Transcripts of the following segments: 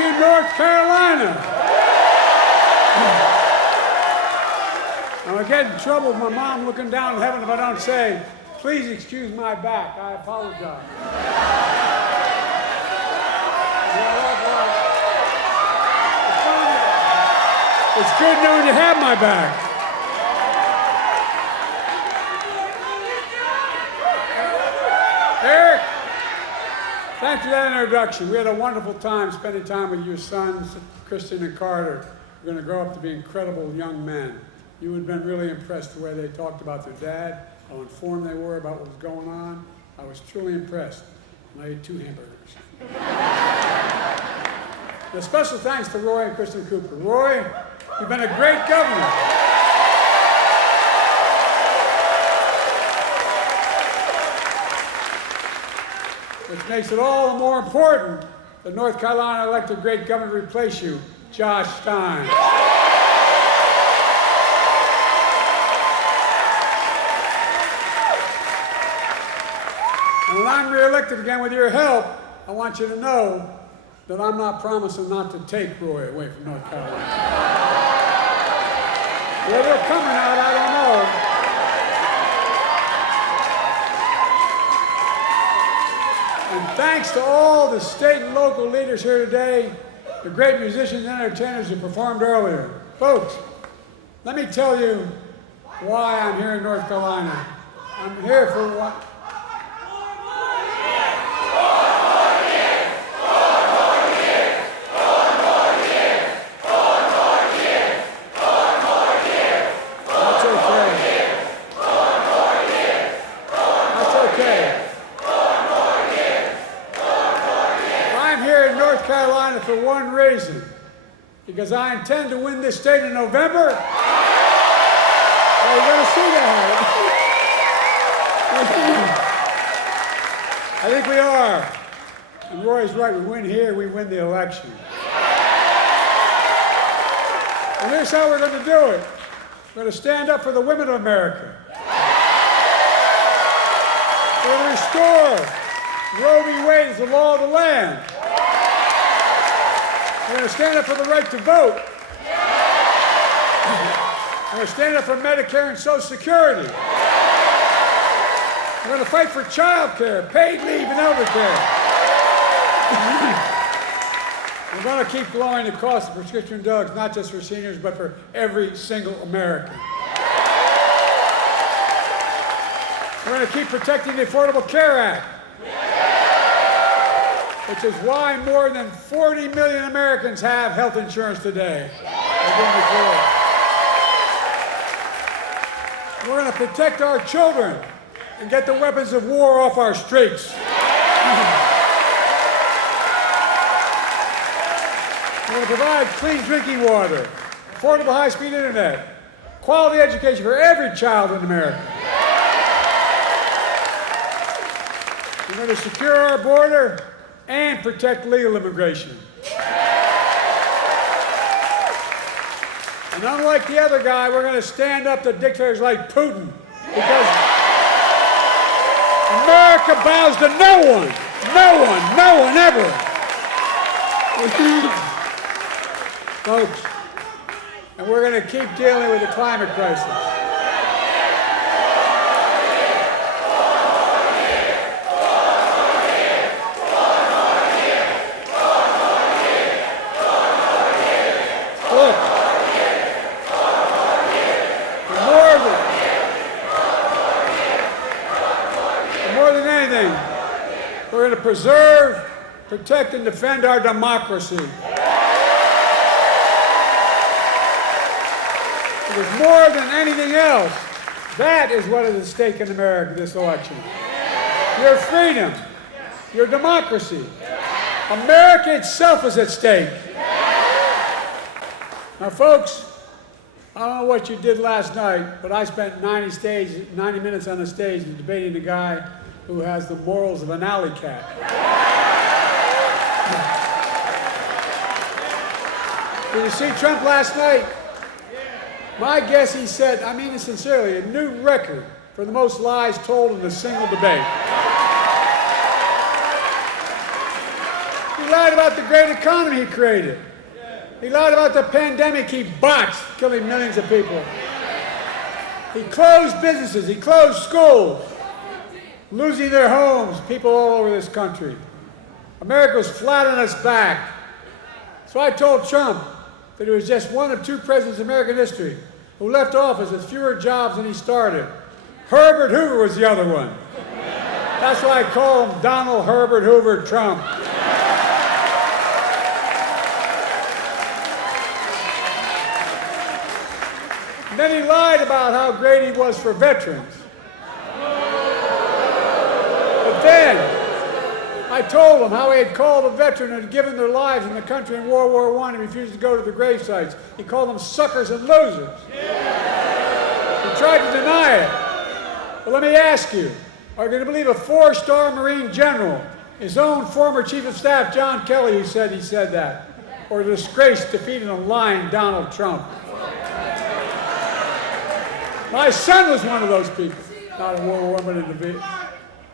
you, North Carolina. I'm going to get in trouble with my mom looking down in heaven if I don't say, please excuse my back. I apologize. It's good knowing you have my back. Eric, thanks for that introduction. We had a wonderful time spending time with your sons, Christian and Carter. We're going to grow up to be incredible young men. You would have been really impressed the way they talked about their dad, how informed they were about what was going on. I was truly impressed. And I ate 2 hamburgers. A special thanks to Roy and Kristen Cooper. Roy, you've been a great governor. Which makes it all the more important that North Carolina elected a great governor to replace you, Josh Stein. And when I'm reelected again with your help, I want you to know that I'm not promising not to take Roy away from North Carolina. Where they're coming out, I don't know. And thanks to all the state and local leaders here today, the great musicians and entertainers who performed earlier. Folks, let me tell you why I'm here in North Carolina. I'm here for what? For one reason, because I intend to win this state in November. Oh, you're going to see that. I think we are. And Roy's right, we win here, we win the election. And here's how we're going to do it. We're going to stand up for the women of America. We're going to restore Roe v. Wade as the law of the land. We're going to stand up for the right to vote. We're going to stand up for Medicare and Social Security. We're going to fight for child care, paid leave, and elder care. We're going to keep lowering the cost of prescription drugs, not just for seniors, but for every single American. We're going to keep protecting the Affordable Care Act, which is why more than 40 million Americans have health insurance today. We're going to protect our children and get the weapons of war off our streets. We're going to provide clean drinking water, affordable high-speed internet, quality education for every child in America. We're going to secure our border and protect legal immigration. And unlike the other guy, we're going to stand up to dictators like Putin, because America bows to no one ever. Folks, and we're going to keep dealing with the climate crisis. We're going to preserve, protect, and defend our democracy. Because more than anything else, that is what is at stake in America this election. Your freedom, your democracy. America itself is at stake. Now, folks, I don't know what you did last night, but I spent 90 minutes on the stage debating a guy who has the morals of an alley cat. Did you see Trump last night? My guess he set, I mean it sincerely, a new record for the most lies told in a single debate. He lied about the great economy he created. He lied about the pandemic he botched, killing millions of people. He closed businesses, he closed schools, losing their homes, people all over this country. America was flat on its back. So I told Trump that he was just one of two presidents in American history who left office with fewer jobs than he started. Herbert Hoover was the other one. That's why I call him Donald Herbert Hoover Trump. And then he lied about how great he was for veterans. But then I told him how he had called a veteran who had given their lives in the country in World War I and refused to go to the grave sites. He called them suckers and losers. He tried to deny it. But let me ask you, are you going to believe a 4-star Marine general, his own former Chief of Staff, John Kelly, who said he said that? Or the disgraced, defeated, and lying Donald Trump? My son was one of those people. Not in World War I, but in the Vietnam.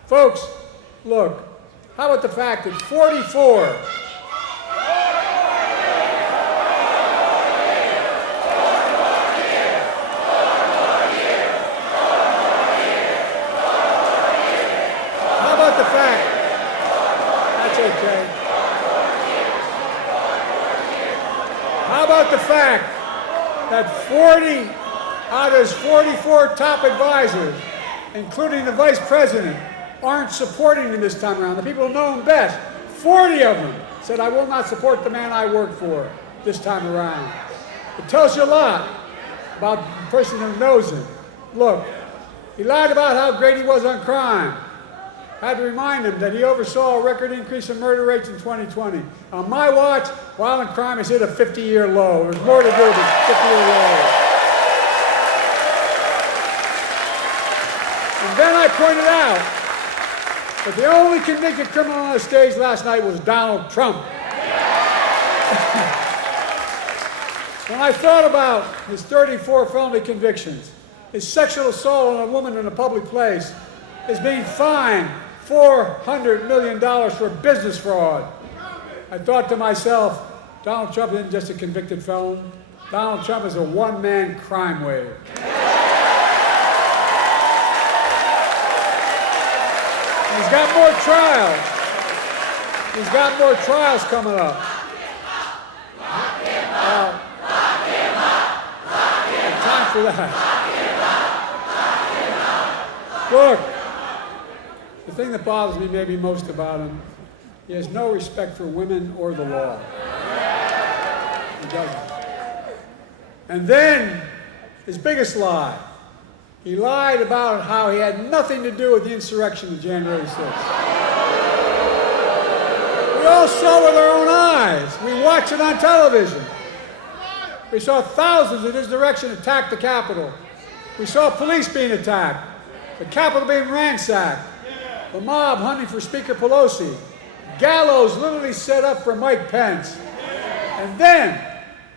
Folks, look, how about the fact that 44 How about the fact that 40 out of his 44 top advisors, including the vice president, aren't supporting him this time around? The people who know him best, 40 of them said, I will not support the man I work for this time around. It tells you a lot about the person who knows him. Look, he lied about how great he was on crime. I had to remind him that he oversaw a record increase in murder rates in 2020. On my watch, violent crime has hit a 50-year low. There's more to do with a 50-year low. And then I pointed out that the only convicted criminal on the stage last night was Donald Trump. When I thought about his 34 felony convictions, his sexual assault on a woman in a public place, his being fined $400 million for business fraud, I thought to myself, Donald Trump isn't just a convicted felon. Donald Trump is a one-man crime wave. He's got more trials. He's got more trials coming up. Time for that. Look, the thing that bothers me maybe most about him, he has no respect for women or the law. He doesn't. And then, his biggest lie, he lied about how he had nothing to do with the insurrection of January 6th. We all saw with our own eyes. We watched it on television. We saw thousands in his direction attack the Capitol. We saw police being attacked, the Capitol being ransacked, the mob hunting for Speaker Pelosi, gallows literally set up for Mike Pence. And then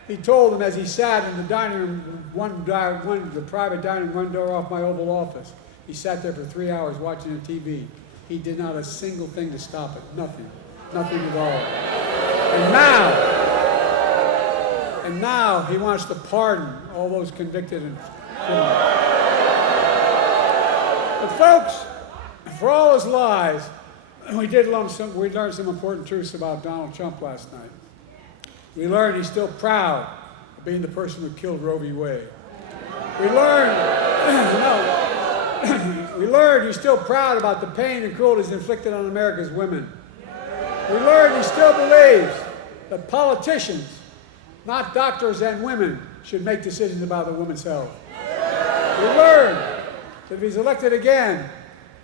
he told them as he sat in the dining room, the private dining room, one door off my Oval Office. He sat there for 3 hours watching the TV. He did not a single thing to stop it. Nothing. Nothing at all. And now he wants to pardon all those convicted and criminals. But folks, for all his lies, we learned some important truths about Donald Trump last night. We learned he's still proud of being the person who killed Roe v. Wade. We learned he's still proud about the pain and cruelties inflicted on America's women. We learned he still believes that politicians, not doctors and women, should make decisions about the woman's health. We learned that if he's elected again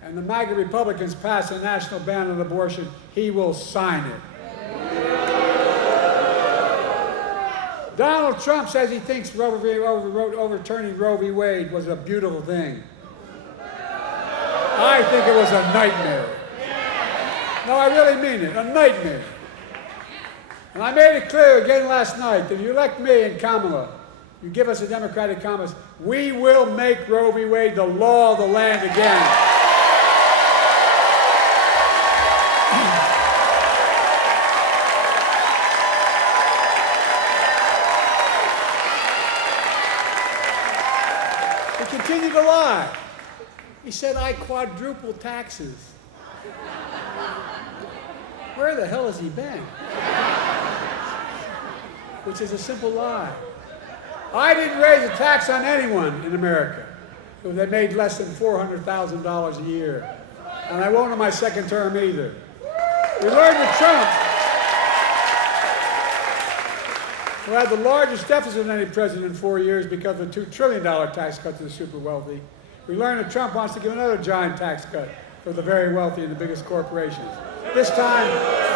and the MAGA Republicans pass a national ban on abortion, he will sign it. Donald Trump says he thinks overturning Roe v. Wade was a beautiful thing. I think it was a nightmare. No, I really mean it, a nightmare. And I made it clear again last night that if you elect me and Kamala, you give us a Democratic Congress, we will make Roe v. Wade the law of the land again. a lie. He said, I quadruple taxes. Where the hell has he been? Which is a simple lie. I didn't raise a tax on anyone in America if they made less than $400,000 a year. And I won't in my second term either. We learned that Trump, who had the largest deficit of any president in 4 years because of a $2 trillion tax cut to the super wealthy, we learned that Trump wants to give another giant tax cut for the very wealthy and the biggest corporations. This time,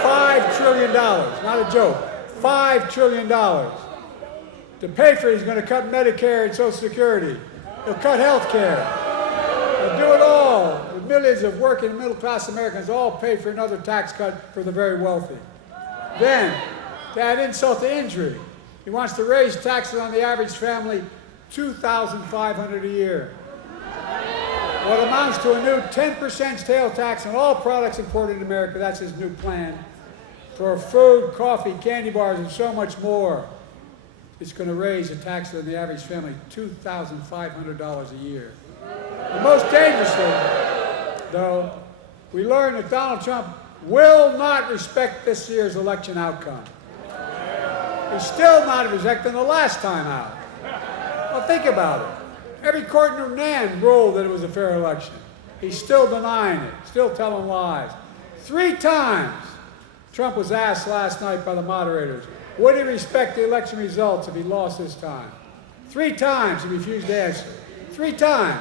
$5 trillion, not a joke, $5 trillion. To pay for it, he's going to cut Medicare and Social Security. He'll cut health care. He'll do it all. The millions of working middle-class Americans all pay for another tax cut for the very wealthy. Then, to add insult to injury, he wants to raise taxes on the average family $2,500 a year. What amounts to a new 10% sales tax on all products imported in America. That's his new plan. For food, coffee, candy bars, and so much more. It's going to raise the taxes on the average family $2,500 a year. The most dangerous thing, though, we learned that Donald Trump will not respect this year's election outcome. He's still not respecting the last time out. Well, think about it. Every court in Iran ruled that it was a fair election. He's still denying it, still telling lies. 3 times Trump was asked last night by the moderators, would he respect the election results if he lost this time? 3 times he refused to answer. 3 times.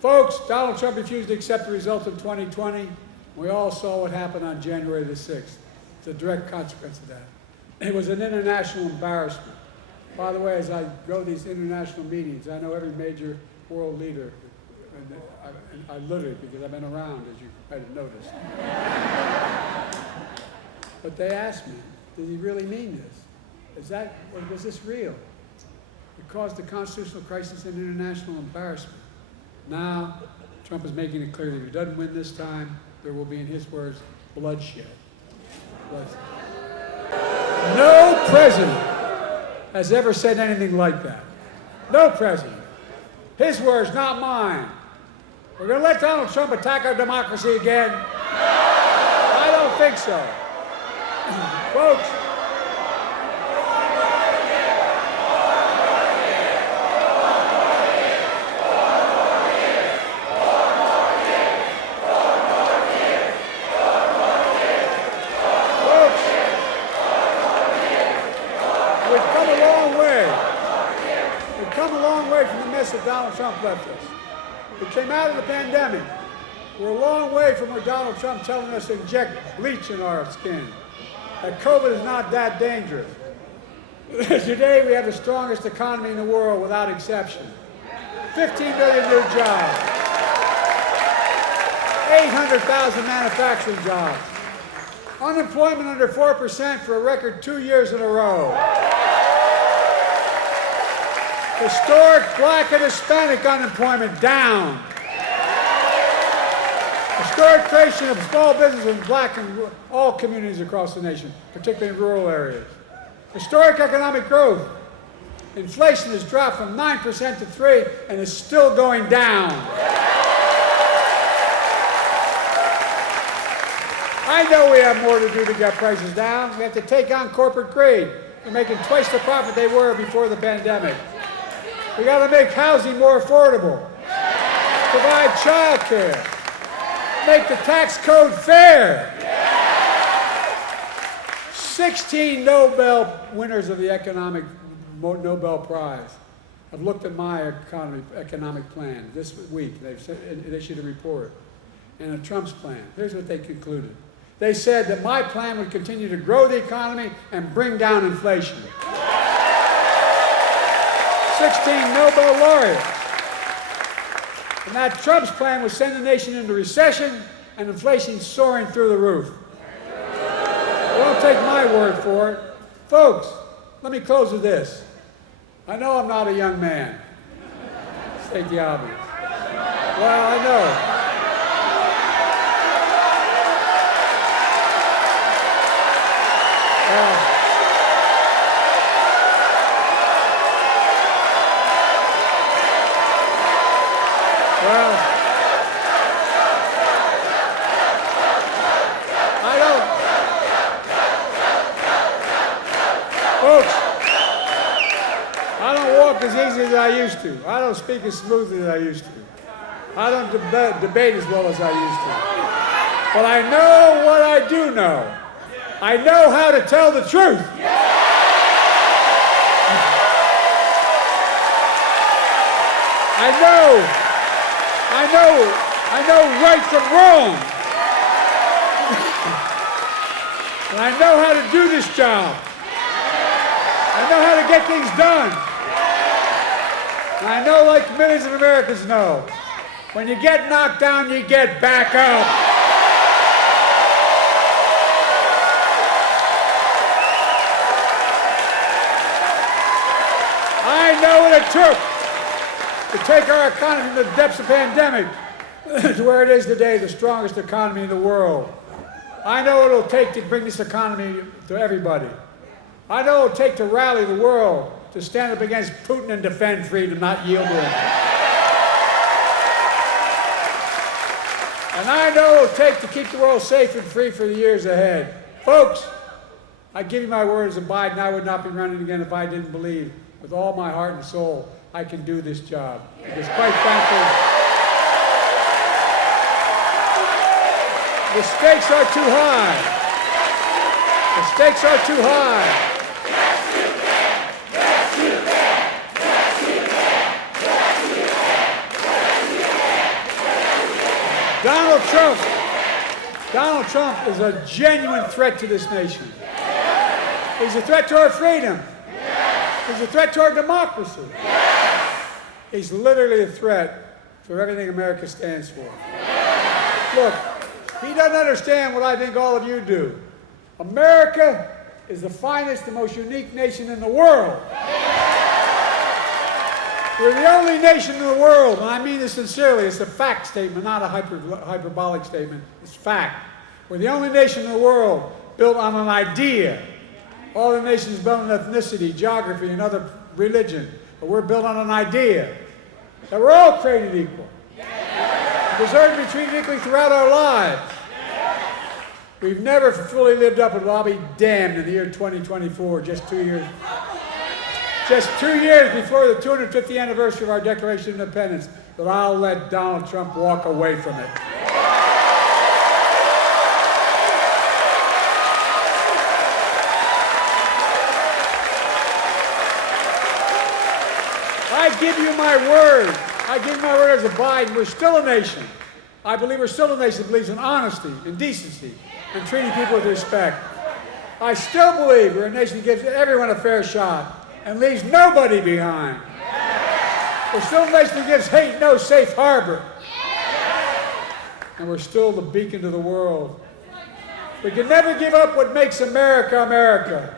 Folks, Donald Trump refused to accept the results of 2020. We all saw what happened on January the 6th. It's a direct consequence of that. It was an international embarrassment. By the way, as I go to these international meetings, I know every major world leader, and I literally, because I've been around, as you might have noticed. But they asked me, did he really mean this? Was this real? It caused a constitutional crisis and international embarrassment. Now, Trump is making it clear that if he doesn't win this time, there will be, in his words, bloodshed. No president has ever said anything like that. No president. His words, not mine. We're going to let Donald Trump attack our democracy again? I don't think so. Folks, that Donald Trump left us. We came out of the pandemic. We're a long way from where Donald Trump telling us to inject bleach in our skin. That COVID is not that dangerous. Today we have the strongest economy in the world without exception. 15 million new jobs. 800,000 manufacturing jobs. Unemployment under 4% for a record 2 years in a row. Historic Black and Hispanic unemployment down. Historic creation of small businesses in Black and all communities across the nation, particularly in rural areas. Historic economic growth. Inflation has dropped from 9% to 3% and is still going down. I know we have more to do to get prices down. We have to take on corporate greed. They're making twice the profit they were before the pandemic. We got to make housing more affordable, provide child care, make the tax code fair. 16 Nobel winners of the Nobel Prize have looked at my economic plan this week. They've issued a report. And a Trump's plan. Here's what they concluded. They said that my plan would continue to grow the economy and bring down inflation. 16 Nobel laureates. And that Trump's plan would send the nation into recession and inflation soaring through the roof. Don't take my word for it. Folks, let me close with this. I know I'm not a young man. State the obvious. Well, I know. Well, I don't, folks, I don't walk as easy as I used to. I don't speak as smoothly as I used to. I don't debate as well as I used to. But I know what I do know. I know how to tell the truth. I know right from wrong. And I know how to do this job. I know how to get things done. And I know, like millions of Americans know, when you get knocked down, you get back up. I know what it took to take our economy from the depths of the pandemic to where it is today, the strongest economy in the world. I know what it'll take to bring this economy to everybody. I know what it'll take to rally the world to stand up against Putin and defend freedom, not yield to him. And I know what it'll take to keep the world safe and free for the years ahead. Folks, I give you my word as a Biden, I would not be running again if I didn't believe with all my heart and soul I can do this job. Because quite frankly, the stakes are too high. The stakes are too high. Donald Trump is a genuine threat to this nation. He's a threat to our freedom. He's a threat to our democracy. He's literally a threat for everything America stands for. Look, he doesn't understand what I think all of you do. America is the finest and most unique nation in the world. We're the only nation in the world, and I mean this sincerely, it's a fact statement, not a hyperbolic statement, it's fact. We're the only nation in the world built on an idea. All the nations built on ethnicity, geography, and other religion, but we're built on an idea that we're all created equal. Deserve to be treated equally throughout our lives. We've never fully lived up to it. I'll be damned in the year 2024, just 2 years before the 250th anniversary of our Declaration of Independence, that I'll let Donald Trump walk away from it. I give you my word. I give you my word as a Biden. We're still a nation. I believe we're still a nation that believes in honesty and decency and treating people with respect. I still believe we're a nation that gives everyone a fair shot and leaves nobody behind. We're still a nation that gives hate no safe harbor. And we're still the beacon to the world. We can never give up what makes America, America.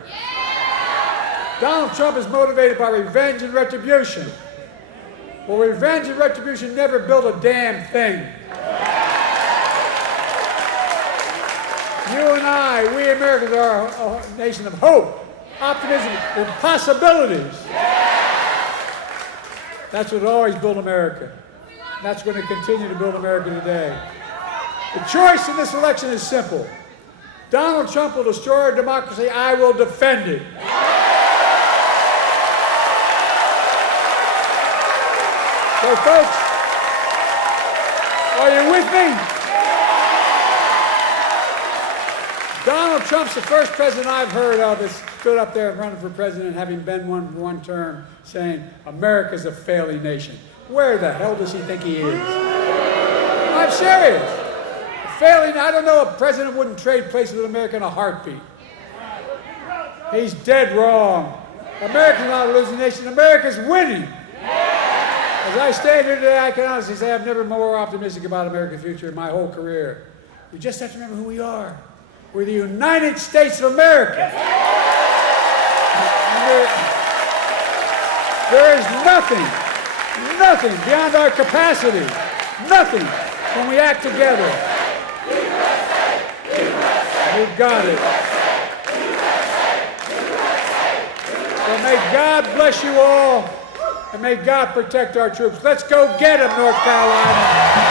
Donald Trump is motivated by revenge and retribution. Well, revenge and retribution never built a damn thing. You and I, we Americans are a nation of hope, optimism, and possibilities. That's what always built America. That's going to continue to build America today. The choice in this election is simple. Donald Trump will destroy our democracy. I will defend it. So, folks, are you with me? Donald Trump's the first president I've heard of that stood up there running for president, having been one term, saying, America's a failing nation. Where the hell does he think he is? I'm serious. A failing, I don't know, a president wouldn't trade places with America in a heartbeat. He's dead wrong. America's not a losing nation. America's winning. As I stand here today, I can honestly say I've never been more optimistic about America's future in my whole career. We just have to remember who we are. We're the United States of America. There is nothing beyond our capacity, nothing when we act together. You've got it. So may God bless you all. and may God protect our troops. Let's go get them, North Carolina.